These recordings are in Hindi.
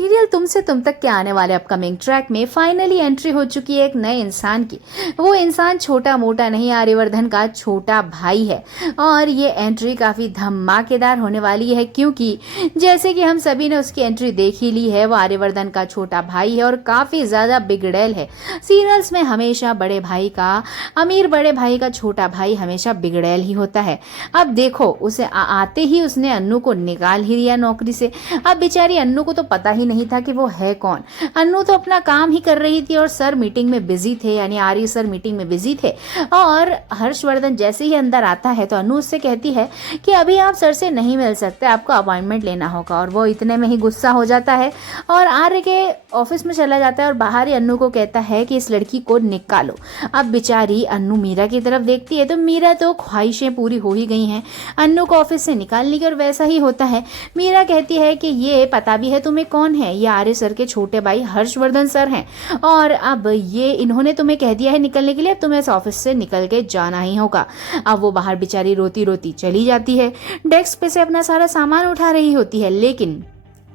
सीरियल तुमसे तुम तक के आने वाले अपकमिंग ट्रैक में फाइनली एंट्री हो चुकी है एक नए इंसान की। वो इंसान छोटा मोटा नहीं, आर्यवर्धन का छोटा भाई है। और ये एंट्री काफ़ी धमाकेदार होने वाली है, क्योंकि जैसे कि हम सभी ने उसकी एंट्री देख ही ली है, वो आर्यवर्धन का छोटा भाई है और काफ़ी ज़्यादा बिगड़ैल है। सीरियल्स में हमेशा बड़े भाई का, अमीर बड़े भाई का छोटा भाई हमेशा बिगड़ैल ही होता है। अब देखो, उसे आते ही उसने अन्नू को निकाल ही दिया नौकरी से। अब बेचारी अन्नू को तो पता ही नहीं था कि वो है कौन। अन्नू तो अपना काम ही कर रही थी और सर मीटिंग में बिजी थे, यानी आर्य सर मीटिंग में बिजी थे। और हर्षवर्धन जैसे ही अंदर आता है तो अन्नू उससे कहती है कि अभी आप सर से नहीं मिल सकते, आपको अपॉइंटमेंट लेना होगा। और वो इतने में ही गुस्सा हो जाता है और आर्य के ऑफिस में चला जाता है और बाहर ही अन्नू को कहता है कि इस लड़की को निकालो। अब बेचारी अन्नू मीरा की तरफ देखती है तो मीरा तो ख्वाहिशें पूरी हो ही गई हैं अन्नू को ऑफिस से निकालने की, और वैसा ही होता है। मीरा कहती है कि ये पता भी है तुम्हें कौन है, ये आर्य सर के छोटे भाई हर्षवर्धन सर हैं, और अब ये इन्होंने तुम्हें कह दिया है निकलने के लिए, अब तुम्हें इस ऑफिस से निकल के जाना ही होगा। अब वो बाहर बेचारी रोती रोती चली जाती है, डेस्क पे से अपना सारा सामान उठा रही होती है। लेकिन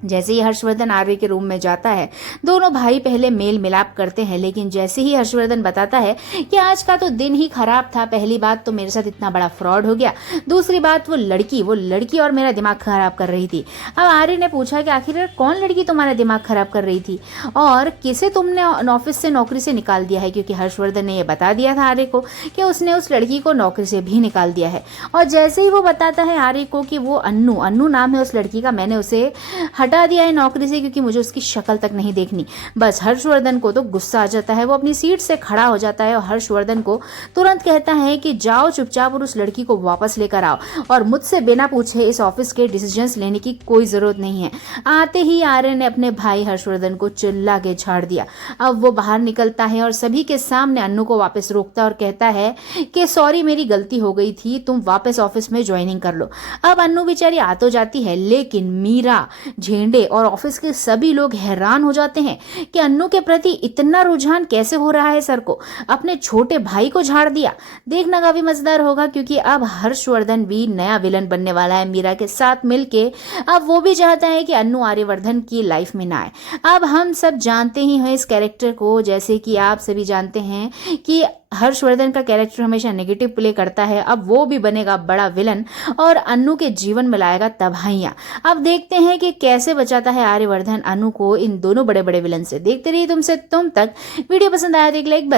जैसे ही हर्षवर्धन आर्य के रूम में जाता है, दोनों भाई पहले मेल मिलाप करते हैं। लेकिन जैसे ही हर्षवर्धन बताता है कि आज का तो दिन ही खराब था, पहली बात तो मेरे साथ इतना बड़ा फ्रॉड हो गया, दूसरी बात वो लड़की और मेरा दिमाग खराब कर रही थी। अब आर्य ने पूछा कि आखिर कौन लड़की तुम्हारा दिमाग खराब कर रही थी और किसे तुमने ऑफिस से नौकरी से निकाल दिया है, क्योंकि हर्षवर्धन ने यह बता दिया था आर्य को कि उसने उस लड़की को नौकरी से भी निकाल दिया है। और जैसे ही वो बताता है आर्य को कि वो अन्नू नाम है उस लड़की का, मैंने उसे हटा दिया है नौकरी से क्योंकि मुझे उसकी शक्ल तक नहीं देखनी। बस हर्षवर्धन को तो गुस्सा आ जाता है, वो अपनी सीट से खड़ा हो जाता है और हर्षवर्धन को तुरंत कहता है कि जाओ चुपचाप और उस लड़की को वापस लेकर आओ, और मुझसे बिना पूछे इस ऑफिस के डिसीजंस लेने की कोई जरूरत नहीं है। आते ही आर्य ने अपने भाई हर्षवर्धन को चिल्ला के झाड़ दिया। अब वो बाहर निकलता है और सभी के सामने अन्नू को वापस रोकता है और कहता है कि सॉरी, मेरी गलती हो गई थी, तुम वापस ऑफिस में ज्वाइनिंग कर लो। अब अन्नू बेचारी आ तो जाती है, लेकिन मीरा, झेंडे और ऑफिस के सभी लोग हैरान हो जाते हैं कि अन्नू के प्रति इतना रुझान कैसे हो रहा है। सर को अपने छोटे भाई को झाड़ दिया। देखना काफी मजेदार होगा, क्योंकि अब हर्षवर्धन भी नया विलन बनने वाला है मीरा के साथ मिलके। अब वो भी चाहता है कि अन्नू आर्यवर्धन की लाइफ में ना आए। अब हम सब जानते ही हैं इस कैरेक्टर को, जैसे कि आप सभी जानते हैं कि हर्षवर्धन का कैरेक्टर हमेशा नेगेटिव प्ले करता है। अब वो भी बनेगा बड़ा विलन और अन्नू के जीवन में लाएगा तबाहियां। अब देखते हैं कि कैसे बचाता है आर्यवर्धन अन्नू को इन दोनों बड़े बड़े विलन से। देखते रहिए तुमसे तुम तक। वीडियो पसंद आया तो एक लाइक